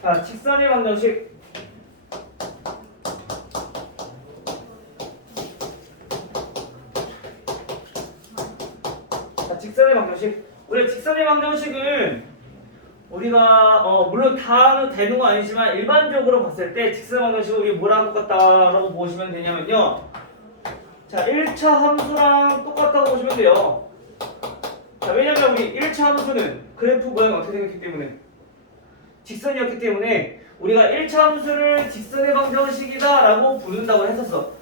자, 직선의 방정식. 자, 직선의 방정식. 원래 직선의 방정식은 우리가 물론 다 되는 건 아니지만 일반적으로 봤을 때 직선의 방정식을 우리 뭐랑 똑같다라고 보시면 되냐면요. 자, 1차 함수랑 똑같다고 보시면 돼요. 자, 왜냐면 우리 1차 함수는 그래프 모양이 어떻게 생겼기 때문에 직선이었기 때문에 우리가 1차 함수를 직선의 방정식이다 라고 부른다고 했었어.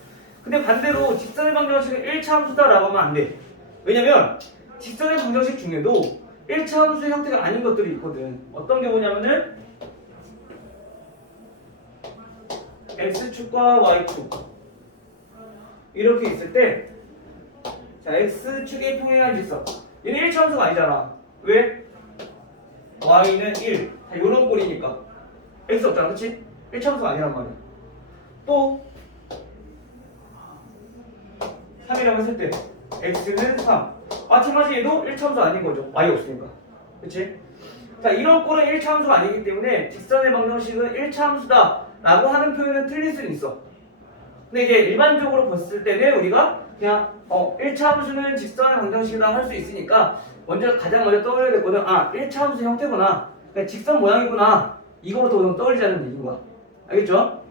근데 반대로 직선의 방정식은 1차 함수다 라고 하면 안 돼. 왜냐면 직선의 방정식 중에도 1차 함수의 형태가 아닌 것들이 있거든. 어떤 게 뭐냐면은 x축과 y축 이렇게 있을 때, 자, x축이 평행한 직선, 얘는 1차 함수가 아니잖아. 왜? y는 1. 자, 요런 꼴이니까 x 없잖아, 그치? 1차 함수가 아니란 말이야. 또 3이라고 했을 때 x는 3. 마찬가지 얘도 1차 함수 아닌 거죠. y 없으니까. 그치? 자, 이런 꼴은 1차 함수가 아니기 때문에 직선의 방정식은 1차 함수다 라고 하는 표현은 틀릴 수는 있어. 근데 이제 일반적으로 봤을 때는 우리가 그냥 1차 함수는 직선의 방정식이다 할 수 있으니까 가장 먼저 떠올려야 될 거는 1차 함수 형태구나, 그러니까 직선 모양이구나, 이거부터 우선 떠올리자는 얘기인 거야. 알겠죠?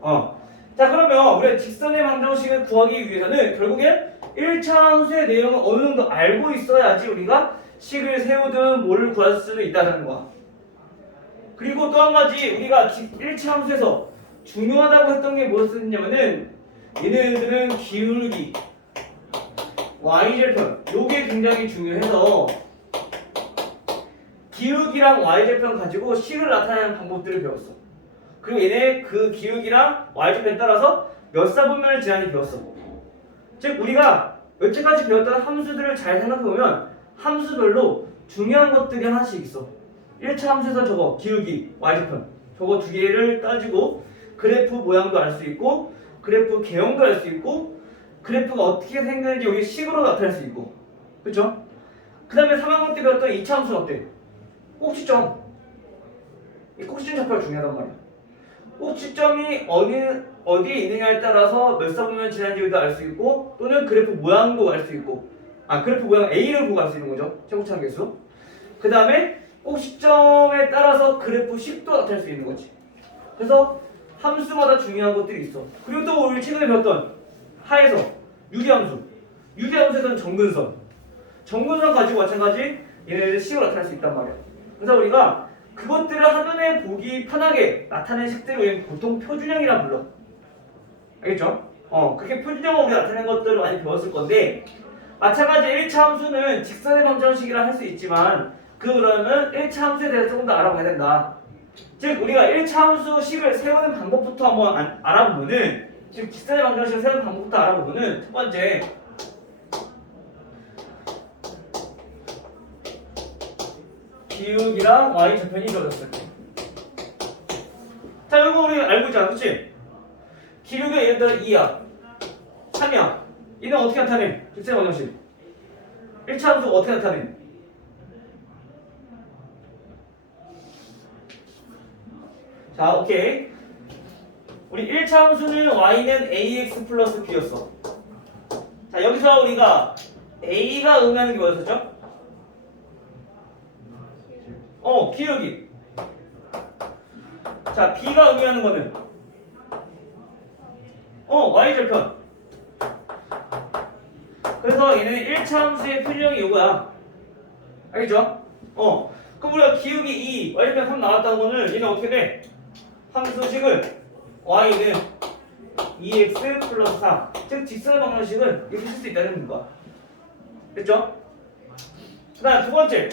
자, 그러면 우리가 직선의 방정식을 구하기 위해서는 결국에 1차 함수의 내용을 어느 정도 알고 있어야지 우리가 식을 세우든 뭘 구할 수는 있다는 거야. 그리고 또 한 가지 우리가 1차 함수에서 중요하다고 했던 게 무엇이냐면은 얘네들은 기울기, y절편, 요게 굉장히 중요해서 기울기랑 y절편 가지고 식을 나타내는 방법들을 배웠어. 그리고 얘네 그 기울기랑 y절편에 따라서 몇 사분면을 지난히 배웠어. 즉 우리가 여태까지 배웠던 함수들을 잘 생각해보면 함수별로 중요한 것들이 하나씩 있어. 1차 함수에서 저거 기울기, y절편 저거 두 개를 따지고 그래프 모양도 알 수 있고 그래프 개형도 알 수 있고 그래프가 어떻게 생겼는지 여기 식으로 나타낼 수 있고, 그렇죠? 그 다음에 3학년 때 배웠던 2차 함수는 어때? 꼭지점. 이 꼭지점 좌표가 중요하단 말이야. 꼭지점이 어디에 있느냐에 따라서 몇 사분면 지난지도 알 수 있고 또는 그래프 모양도 알 수 있고, 그래프 모양 A를 보고 알 수 있는 거죠. 최고차항 계수. 그 다음에 꼭지점에 따라서 그래프 식도 나타낼 수 있는 거지. 그래서 함수마다 중요한 것들이 있어. 그리고 또 우리 최근에 배웠던 하에서 유리함수. 유리함수에서는 정근선 가지고 마찬가지 얘네들 식으로 나타낼 수 있단 말이야. 그래서 우리가 그것들을 한눈에 보기 편하게 나타낸 식들을 우리는 보통 표준형이라 불러. 알겠죠? 그게 표준형으로 우리가 나타낸 것들을 많이 배웠을 건데, 마찬가지 1차 함수는 직선의 방정식이라 할 수 있지만 그러면 1차 함수에 대해서 조금 더 알아봐야 된다. 즉 우리가 1차 함수 식을 세우는 방법부터 한번 알아보면은, 즉 직선의 방정식을 세우는 방법부터 알아보면은, 첫 번째 기울기랑 y절편이 이루어졌을 때. 자, 이거 우리 알고 있잖아, 그치? 기울기가 예를 들어 2야 3이야. 얘는 어떻게 나타내? 직선의 방정식 1차 함수 어떻게 나타내? 자, 오케이. 우리 1차 함수는 y는 ax 플러스 b였어. 자, 여기서 우리가 a가 의미하는 게 뭐였었죠? 기울기. 자, b가 의미하는 거는 y절편. 그래서 얘는 1차 함수의 표준형이 이거야. 알겠죠? 그럼 우리가 기울기 2, y절편 3 나왔다는 거는 얘는 어떻게 돼? 함수식을 y는 2x 플러스 4, 즉 직선의 방정식을 이렇게 쓸 수 있다는 거야. 됐죠? 그 다음 두 번째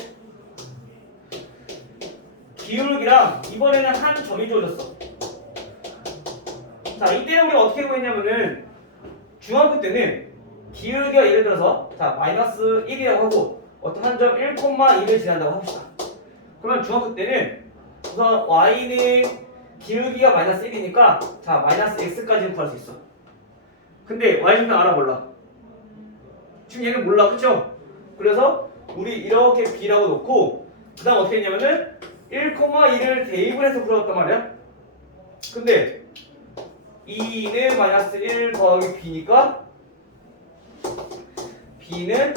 기울기랑 이번에는 한 점이 주어졌어. 자, 이때는 우리가 어떻게 구했냐면은 중학교 때는 기울기가 예를 들어서 마이너스 1이라고 하고 어떤 한 점 1,2를 지난다고 합시다. 그러면 중학교 때는 우선 y는 기울기가 마이너스 1이니까 마이너스 x까지는 구할 수 있어. 근데 y절편 알아 몰라? 지금 얘는 몰라, 그쵸? 그래서 우리 이렇게 b라고 놓고 그 다음 어떻게 했냐면은 1,2를 대입을 해서 풀어봤단 말이야. 근데 2는 마이너스 1 더하기 b니까 b는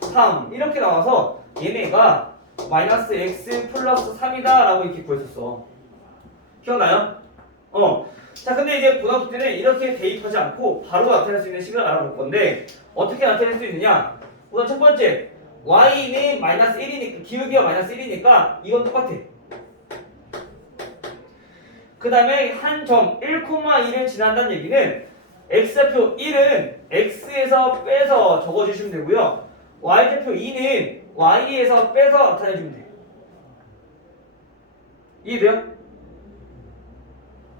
3 이렇게 나와서 얘네가 마이너스 x 플러스 3이다 라고 이렇게 구했었어. 기억나요? 자, 근데 이제 고등학교 때는 이렇게 대입하지 않고 바로 나타낼 수 있는 식을 알아볼 건데 어떻게 나타낼 수 있느냐? 우선 첫 번째 y는 마이너스 1이니까 기울기가 마이너스 1이니까 이건 똑같아. 그 다음에 한 점 1,1을 지난다는 얘기는 x좌표 1은 x에서 빼서 적어주시면 되고요. y좌표 2는 y에서 빼서 나타내주면 돼요. 이해돼요?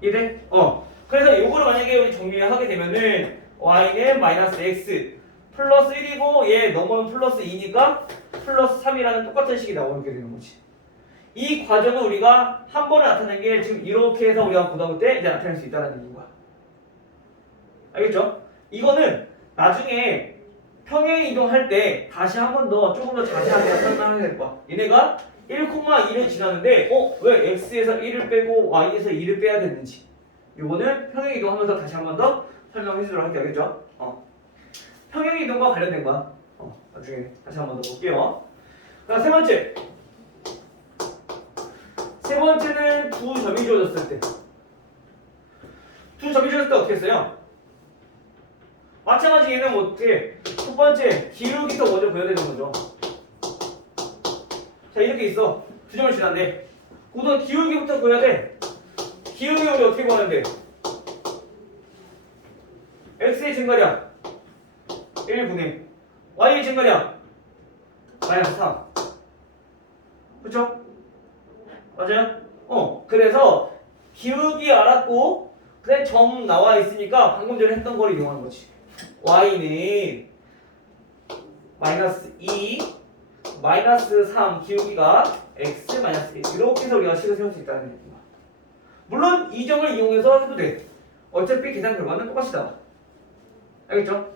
이해돼? 그래서 요거를 만약에 우리 정리를 하게 되면은 y는 마이너스 x 플러스 1이고 얘 넘으면 플러스 2니까 플러스 3이라는 똑같은 식이 나오게 되는 거지. 이 과정을 우리가 한 번에 나타낸 게 지금 이렇게 해서 우리가 고등학교 때 이제 나타낼 수 있다는 얘기인 거야. 알겠죠? 이거는 나중에 평행 이동할 때 다시 한 번 더 조금 더 자세하게 설명하게 될 거야. 얘네가 1,2를 지나는데 왜 x에서 1을 빼고 y에서 2를 빼야 되는지 이거는 평행 이동하면서 다시 한 번 더 설명해 주도록 할게요. 알겠죠? 평행 이동과 관련된 거야. 나중에 다시 한 번 더 볼게요. 자, 세 번째. 세 번째는 두 점이 주어졌을 때. 두 점이 주어졌을 때 어떻게 했어요? 마찬가지 얘는 어떻게 첫 번째 기울기부터 먼저 보여야 되는 거죠. 자, 이렇게 있어. 두 점을 지났네. 우선 기울기부터 보여야 돼. 기울기 우리 어떻게 구하는데? x의 증가량 1분의 y의 증가량 마이너스 3. 그쵸? 맞아요? 그래서 기울기 알았고 그다음에 점 나와 있으니까 방금 전에 했던 걸 이용하는 거지. y는 마이너스 2 마이너스 3 기울기가 x 마이너스 1 이렇게 해서 우리가 식을 세울 수 있다는 얘기야. 물론 이 점을 이용해서 해도 돼. 어차피 계산 결과는 똑같이 나와. 알겠죠?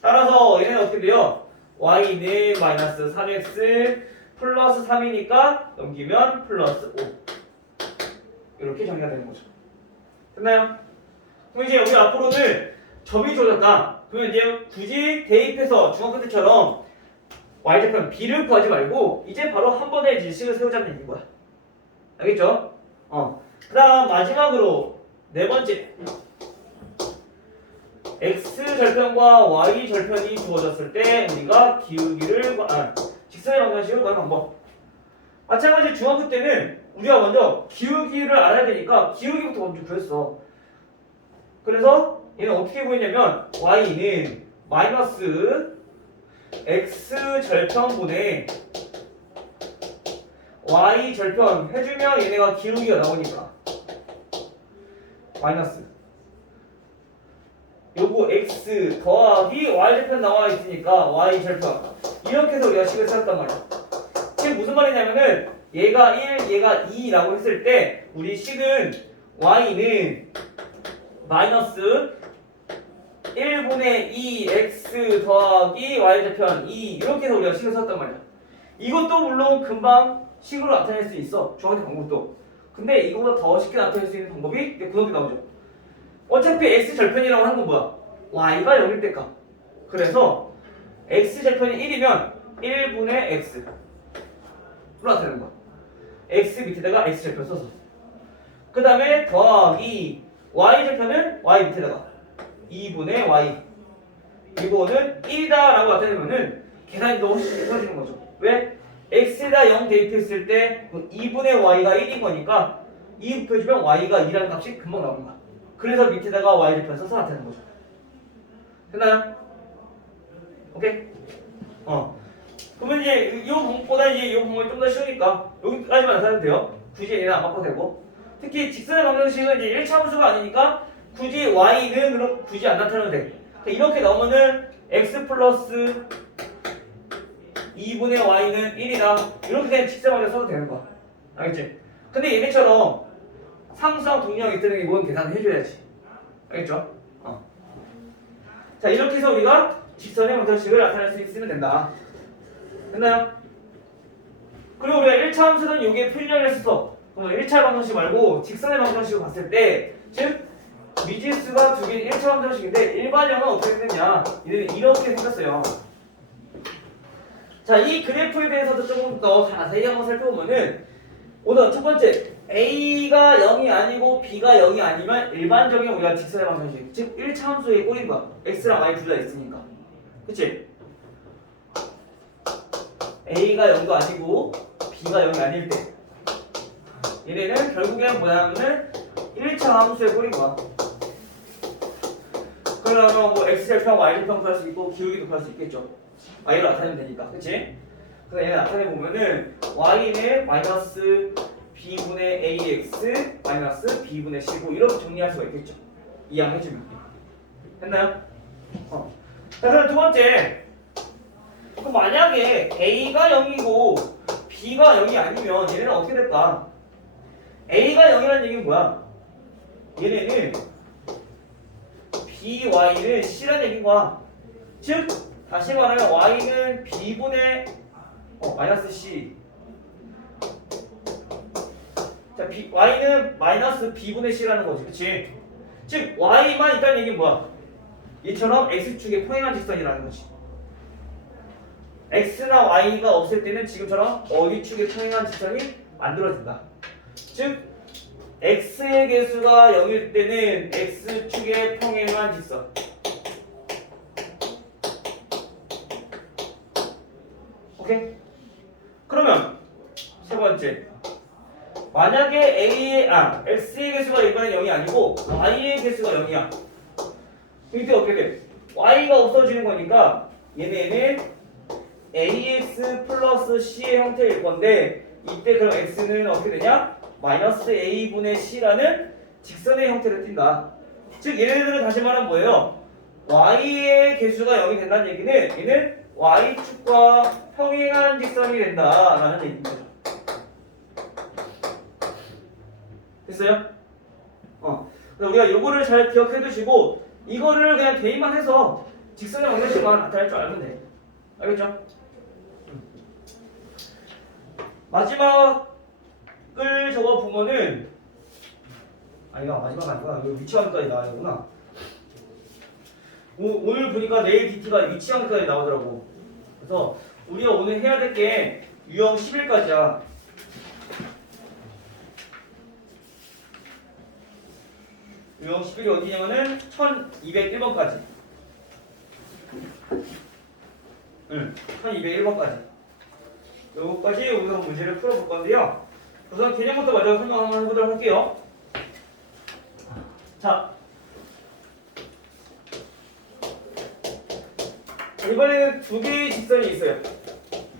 따라서 얘는 어떻게 돼요? y는 마이너스 3x 플러스 3이니까 넘기면 플러스 5 이렇게 정리가 되는 거죠. 됐나요? 그럼 이제 우리 앞으로는 점이 주어졌다. 그러면 이제 굳이 대입해서 중학교 때처럼 y좌편 b를 구하지 말고 이제 바로 한 번에 지식을 세우자는 얘기인 거야. 알겠죠? 그 다음 마지막으로 네 번째 x절편과 y절편이 주어졌을 때 우리가 기울기를 직선의 방정식을 구하는 방법. 마찬가지 중학교 때는 우리가 먼저 기울기를 알아야 되니까 기울기부터 먼저 구했어. 그래서 얘는 어떻게 보이냐면 y는 마이너스 x절편분의 y절편 해주면 얘네가 기울기가 나오니까 마이너스 요거 x 더하기 y절편 나와 있으니까 y절편 이렇게 해서 우리가 식을 세웠단 말이야. 지금 무슨 말이냐면은 얘가 1, 얘가 2라고 했을 때 우리 식은 y는 마이너스 1분의 2x 더하기 y절편 2 이렇게 해서 우리가 식을 세웠단 말이야. 이것도 물론 금방 식으로 나타낼 수 있어. 중학교 방법도. 근데 이거보다 더 쉽게 나타낼 수 있는 방법이 구석에 나오죠. 어차피 x절편이라고 하는 건 뭐야? y가 0일 때까. 그래서 x절편이 1이면 1분의 x로 나타내는 거야. x 밑에다가 x절편 써서. 그 다음에 더하기 y절편은 y 밑에다가 2분의 y. 이거는 1이다 라고 나타내면은 계산이 너무 쉬워지는 거죠. 왜? x에다 0 대입했을 때 2분의 y가 1인 거니까 2 곱해주면 y가 2라는 값이 금방 나오는 거야. 그래서 밑에다가 y절편 써서 나타내는 거죠. 됐나요? 오케이? 그러면 이제 이 방법보다 이제 이 방법이 좀 더 쉬우니까 여기까지만 나타내면 돼요. 굳이 얘는 안 바꿔도 되고. 특히 직선의 방정식은 이제 1차 함수가 아니니까 굳이 y는 그럼 굳이 안 나타내도 돼. 이렇게 나오면은 x 플러스 2분의 y는 1이다. 이렇게 된 직선 방정 써도 되는 거야. 알겠지? 근데 얘네처럼 상수랑 동량이 있다는 게 이건 계산을 해줘야지. 알겠죠? 자, 이렇게 해서 우리가 직선의 방정식을 나타낼 수 있으면 된다. 됐나요? 그리고 우리가 1차 함수는 여기에 표준형을 했어. 그럼 1차 방정식 말고 직선의 방정식을 봤을 때, 즉 미지수가 두 개인 1차 방정식인데 일반형은 어떻게 되느냐? 얘는 이렇게 생겼어요. 자, 이 그래프에 대해서도 조금 더 자세히 한번 살펴보면은 오늘 첫 번째 A가 0이 아니고 B가 0이 아니면 일반적인 우리가 직선의 방정식, 즉 1차 함수에 꼬인 거야. X랑 Y 둘 다 있으니까. 그치? A가 0도 아니고 B가 0이 아닐 때 얘네는 결국엔 뭐냐면은 1차 함수에 꼬인 거야. 그러면 뭐 X절편, Y절편 구할 수 있고 기울기도 구할 수 있겠죠. Y로 나타내면 되니까. 그치? 그래서 얘네 나타내보면은 Y는 마이너스 B분의 AX 마이너스 B분의 C고 이렇게 정리할 수가 있겠죠. 이해해주면. 됐나요? 자, 그럼 두 번째. 그럼 만약에 A가 0이고 B가 0이 아니면 얘네는 어떻게 될까? A가 0이라는 얘기는 뭐야? 얘네는 BY는 C라는 얘기인 거야. 즉 다시 말하면 Y는 B분의 마이너스 C. 자, Y는 마이너스 B분의 C라는 거지. 그치? 즉 Y만 있다는 얘기는 뭐야? 이처럼 X축에 평행한 직선이라는 거지. X나 Y가 없을 때는 지금처럼 어디 축에 평행한 직선이 만들어진다. 즉 X의 개수가 0일 때는 X축에 평행한 직선. 오케이? 그러면 세 번째, 만약에 X의 개수가 이번에 0이 아니고 Y의 개수가 0이야. 이때 어떻게 돼? Y가 없어지는 거니까 얘네는 AX 플러스 C의 형태일 건데 이때 그럼 X는 어떻게 되냐? 마이너스 A분의 C라는 직선의 형태를 띈다. 즉 얘네들은 다시 말하면 뭐예요? Y의 개수가 0이 된다는 얘기는 얘는 Y축과 평행한 직선이 된다라는 얘기인 거죠. 됐어요? 그래서 우리가 요거를 잘 기억해 두시고 이거를 그냥 대입만 해서 직선의 방정식만 나타낼 줄 알면 돼. 알겠죠? 마지막을 적어 보면은 아니가 마지막 아니구나. 이거 위치함까지 나와야구나. 오늘 보니까 내일 DT가 위치함까지 나오더라고. 그래서 우리가 오늘 해야 될 게 유형 10일까지야. 유형 10일이 어디냐면은 1201번까지. 1201번까지. 요거까지 우선 문제를 풀어볼 건데요. 우선 개념부터 먼저 설명 한번 해보도록 할게요. 자, 이번에는 두 개의 직선이 있어요.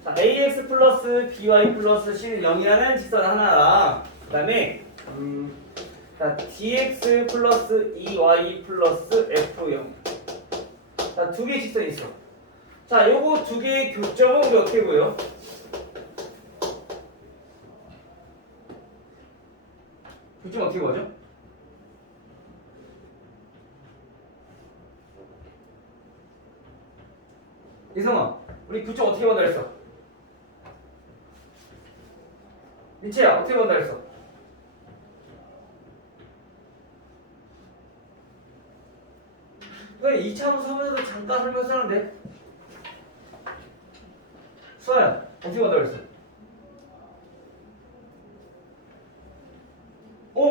자, AX 플러스 BY 플러스 C는 0이라는 직선 하나랑 그 다음에 자, DX 플러스 EY 플러스 F0. 자, 두 개의 직선이 있어. 자, 요거 두 개의 교점은 우리 어떻게 보여? 교점 어떻게 보죠? 이성아, 우리 교점 어떻게 본다 했어? 민채야, 어떻게 본다 했어? 왜 2차 함수 하면서도 잠깐 설명했었는데? 수아야, 어떻게 본다 그랬어?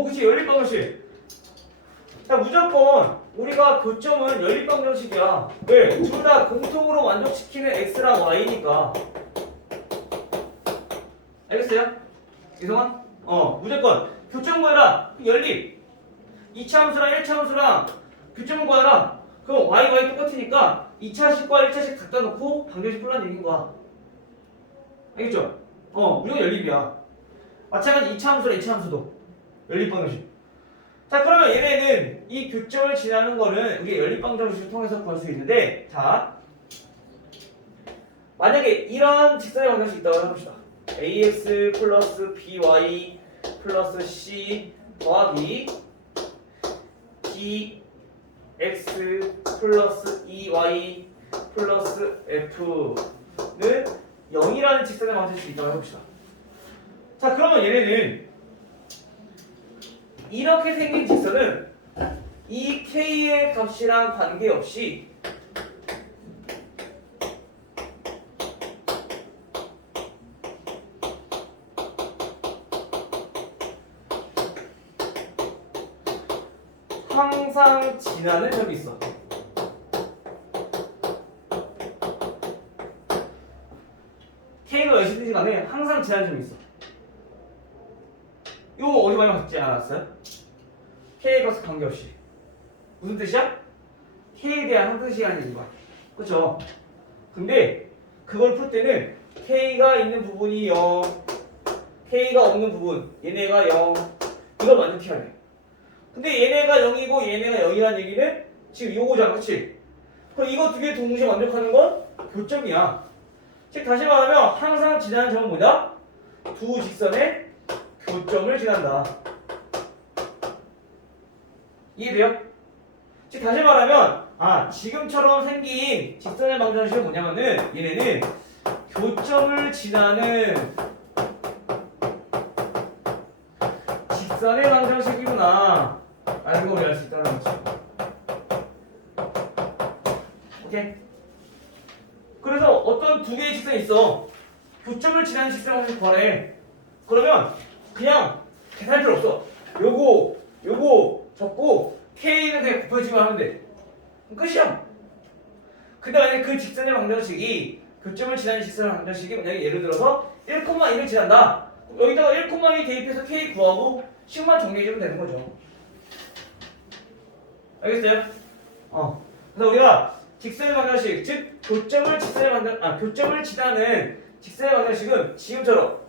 그치, 연립방정식. 자, 무조건 우리가 교점은 연립방정식이야. 왜? 둘 다 공통으로 만족시키는 X랑 Y니까. 알겠어요? 이성아? 무조건 교점 구해라. 연립. 2차 함수랑 1차 함수랑 교점을 구해라. 그럼 Y 똑같으니까 2차식과 1차식 갖다 놓고 방정식 풀라는 얘기인 거야. 알겠죠? 무조건 연립이야. 마찬가지 2차 함수랑 2차 함수도 연립방정식. 자, 그러면 얘네는 이 교점을 지나는 거는 우리가 연립방정식을 통해서 구할 수 있는데, 자, 만약에 이런 직선의 방정식이 있다고 해봅시다. AX 플러스 BY 플러스 C 더하기 DX 플러스 EY 플러스 F는 0이라는 직선의 방정식이 있다고 해봅시다. 자, 그러면 얘네는 이렇게 생긴 직선은 이 K의 값이랑 관계없이 항상 지나는 점이 있어. K가 몇이든지 간에 항상 지나는 점이 있어. 이거 어디 많이 봤지 않았어요? K의 값과 관계없이. 무슨 뜻이야? K에 대한 항상 시간이 있는 거야. 그쵸? 근데 그걸 풀 때는 K가 있는 부분이 0, K가 없는 부분, 얘네가 0, 이걸 완전 티야 돼. 근데 얘네가 0이고 얘네가 0이라는 얘기는 지금 요거잖아, 그치? 그럼 이거 두 개 동시에 만족하는 건 교점이야. 즉 다시 말하면 항상 지나는 점은 뭐냐? 두 직선의 교점을 지난다. 이해돼요? 즉 다시 말하면 지금처럼 생긴 직선의 방정식은 뭐냐면은 얘네는 교점을 지나는 직선의 방정식이구나 라는 걸 우리가 알 수 있다는 거죠. 오케이? 그래서 어떤 두 개의 직선이 있어. 교점을 지나는 직선 방정식 구하래. 그러면 그냥 계산할 필요 없어. 요거 적고 K는 그냥 곱해주기만 하면 돼. 그럼 끝이야. 근데 만약에 그 직선의 방정식이 교점을 지나는 직선의 방정식이 만약에 예를 들어서 1,1을 지난다. 여기다가 1,2 대입해서 K 구하고 식만 정리해주면 되는 거죠. 알겠어요? 그래서 우리가 직선의 방정식, 즉 교점을 지나는 직선의 방정식은 지금처럼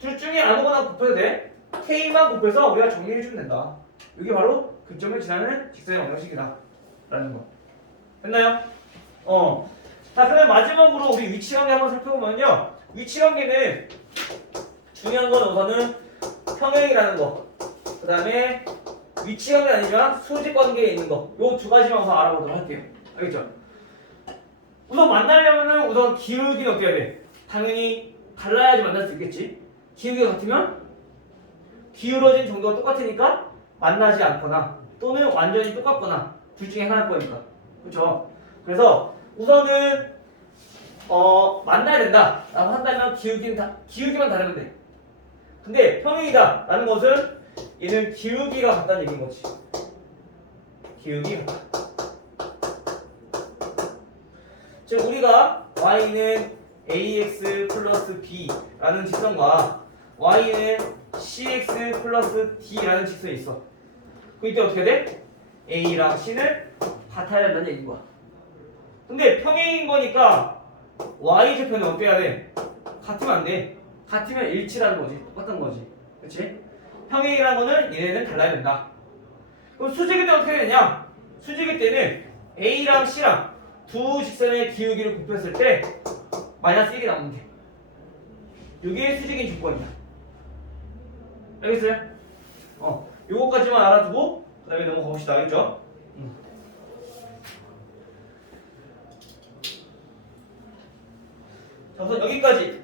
둘 중에 아무거나 곱해도 돼. K만 곱해서 우리가 정리해주면 된다. 이게 바로 교점을 지나는 직선의 방정식이다 라는 거. 됐나요? 자, 그럼 마지막으로 우리 위치관계 한번 살펴보면요. 위치관계는 중요한 건 우선은 평행이라는 거, 그 다음에 위치관계 아니지만 수직관계에 있는 거, 요 두 가지만 우선 알아보도록 할게요. 알겠죠? 우선 만나려면 우선 기울기는 어떻게 해야 돼? 당연히 달라야지 만날 수 있겠지. 기울기가 같으면 기울어진 정도가 똑같으니까 만나지 않거나 또는 완전히 똑같거나 둘 중에 하나일 거니까. 그렇죠? 그래서 우선은 만나야 된다 라고 한다면 기울기만 다르면 돼. 근데 평행이다 라는 것은 얘는 기울기가 같다는 얘기인 거지. 기울기 같다. 즉 우리가 y는 ax 플러스 b라는 직선과 y는 cx 플러스 d라는 직선이 있어. 그럼 이때 어떻게 돼? a랑 c는 같아야 된다는 얘기인 거야. 근데 평행인 거니까 y좌표는 어때야 돼? 같으면 안 돼. 같으면 일치라는 거지. 똑같은 거지. 그치? 평행이라는 거는 얘네는 달라야 된다. 그럼 수직일 때 어떻게 되냐? 수직일 때는 a랑 c랑 두 직선의 기울기를 곱했을 때 마이너스 1이 나오는 게 이게 수직인 조건이야. 알겠어요? 요거까지만 알아두고 그 다음에 넘어가 봅시다. 알겠죠? 자, 우선 여기까지